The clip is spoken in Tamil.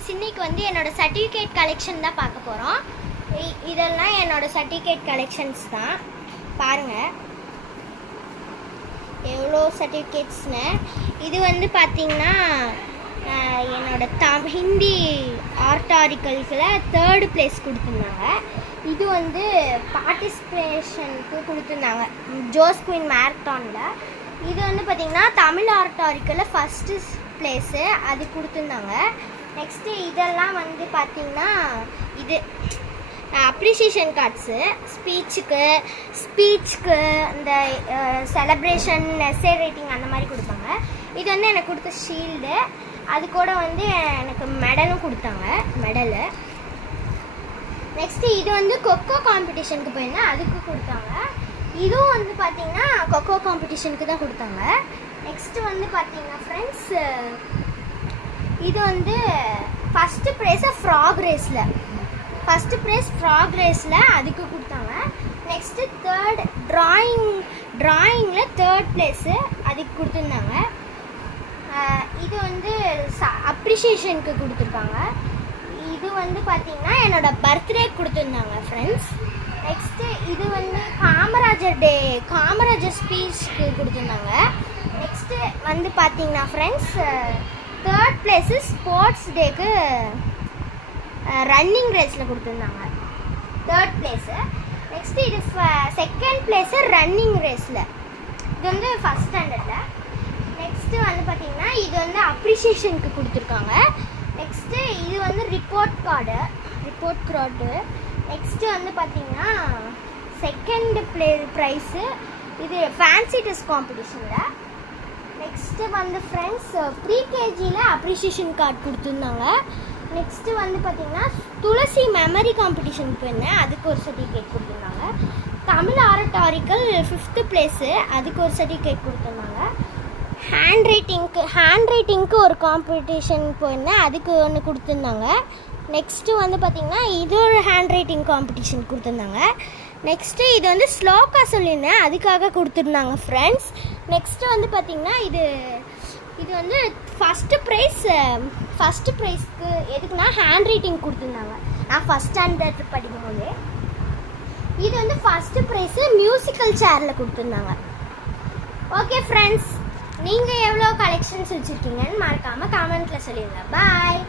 ஃப்ரெண்ட்ஸ், இன்னைக்கு வந்து என்னோட சர்டிஃபிகேட் கலெக்ஷன் தான் பார்க்க போகிறோம். இதெல்லாம் என்னோட சர்டிஃபிகேட் கலெக்ஷன்ஸ் தான். பாருங்கள் எவ்வளோ சர்டிஃபிகேட்ஸ்னு. இது வந்து பார்த்திங்கன்னா என்னோட ஹிந்தி ஆர்டாரிக்கல்ஸில் 3rd பிளேஸ் கொடுத்துருந்தாங்க. இது வந்து பார்ட்டிசிபேஷனுக்கு கொடுத்துருந்தாங்க ஜோஸ்குவின் மேரத்தானில். இது வந்து பார்த்திங்கன்னா தமிழ் ஆர்டாரிக்கலில் 1st பிளேஸு அது கொடுத்துருந்தாங்க. நெக்ஸ்ட்டு இதெல்லாம் வந்து பார்த்திங்கன்னா இது அப்ரிசியேஷன் கார்ட்ஸு ஸ்பீச்சுக்கு இந்த செலப்ரேஷன் எஸ்ஸே ரைட்டிங் அந்த மாதிரி கொடுப்பாங்க. இது வந்து எனக்கு கொடுத்த ஷீல்டு. அது கூட வந்து எனக்கு மெடலும் கொடுத்தாங்க, மெடலு. நெக்ஸ்ட்டு இது வந்து கொக்கோ காம்படிஷனுக்கு போயிருந்தேன், அதுக்கு கொடுத்தாங்க. இதுவும் வந்து பார்த்திங்கன்னா கொக்கோ காம்படிஷனுக்கு தான் கொடுத்தாங்க. நெக்ஸ்ட்டு வந்து பார்த்திங்கன்னா ஃப்ரெண்ட்ஸ், இது வந்து ஃபஸ்ட்டு ப்ரைஸை ஃப்ராக் ரேஸில் அதுக்கு கொடுத்தாங்க. நெக்ஸ்ட்டு ட்ராயிங்கில் 3rd பிளேஸு அதுக்கு கொடுத்துருந்தாங்க. இது வந்து அப்ரிஷியேஷனுக்கு கொடுத்துருக்காங்க. இது வந்து பார்த்திங்கன்னா என்னோடய பர்த்டே கொடுத்துருந்தாங்க ஃப்ரெண்ட்ஸ். நெக்ஸ்ட்டு இது வந்து காமராஜர் ஸ்பீச்சுக்கு கொடுத்துருந்தாங்க. நெக்ஸ்ட்டு வந்து பார்த்திங்கன்னா ஃப்ரெண்ட்ஸ், 3rd பிளேஸு ஸ்போர்ட்ஸ் டேக்கு ரன்னிங் ரேஸில் கொடுத்துருந்தாங்க 3rd பிளேஸு. நெக்ஸ்ட்டு இது 2nd பிளேஸு ரன்னிங் ரேஸில். இது வந்து 1st ஸ்டாண்டர்டில். நெக்ஸ்ட்டு வந்து பார்த்திங்கன்னா இது வந்து அப்ரிஷியேஷனுக்கு கொடுத்துருக்காங்க. நெக்ஸ்ட்டு இது வந்து ரிப்போர்ட் கார்டு. நெக்ஸ்ட்டு வந்து பார்த்திங்கன்னா 2nd ப்ரைஸு இது ஃபேன்சி ட்ரெஸ் காம்படிஷனில். நெக்ஸ்ட்டு வந்து ஃப்ரெண்ட்ஸ், ப்ரீகேஜியில் அப்ரிஷியேஷன் கார்டு கொடுத்துருந்தாங்க. நெக்ஸ்ட்டு வந்து பார்த்திங்கன்னா துளசி மெமரி காம்படிஷனுக்கு போயிருந்தேன், அதுக்கு ஒரு சர்டிஃபிகேட் கொடுத்துருந்தாங்க. தமிழ் ஆர்டாரிக்கல் 5th பிளேஸு, அதுக்கு ஒரு சர்டிஃபிகேட் கொடுத்துருந்தாங்க. ஹேண்ட் ரைட்டிங்க்கு ஒரு காம்படிஷன் போயிருந்தேன், அதுக்கு ஒன்று கொடுத்துருந்தாங்க. நெக்ஸ்ட்டு வந்து பார்த்திங்கன்னா இது ஒரு ஹேண்ட் ரைட்டிங் காம்படிஷன் கொடுத்துருந்தாங்க. நெக்ஸ்ட்டு இது வந்து ஸ்லோக்கா சொல்லியிருந்தேன், அதுக்காக கொடுத்துருந்தாங்க ஃப்ரெண்ட்ஸ். நெக்ஸ்ட்டு வந்து பார்த்திங்கன்னா இது வந்து ஃபஸ்ட்டு ப்ரைஸ்க்கு எதுக்குன்னா ஹேண்ட் ரைட்டிங் கொடுத்துருந்தாங்க. நான் 1st ஸ்டாண்டர்ட் படிக்கும்போது. இது வந்து ஃபஸ்ட்டு ப்ரைஸு மியூசிக்கல் சேரில் கொடுத்துருந்தாங்க. ஓகே ஃப்ரெண்ட்ஸ், நீங்கள் எவ்வளோ கலெக்ஷன்ஸ் வச்சுருக்கீங்கன்னு மறக்காமல் கமெண்ட்டில் சொல்லிடுங்க. பாய்.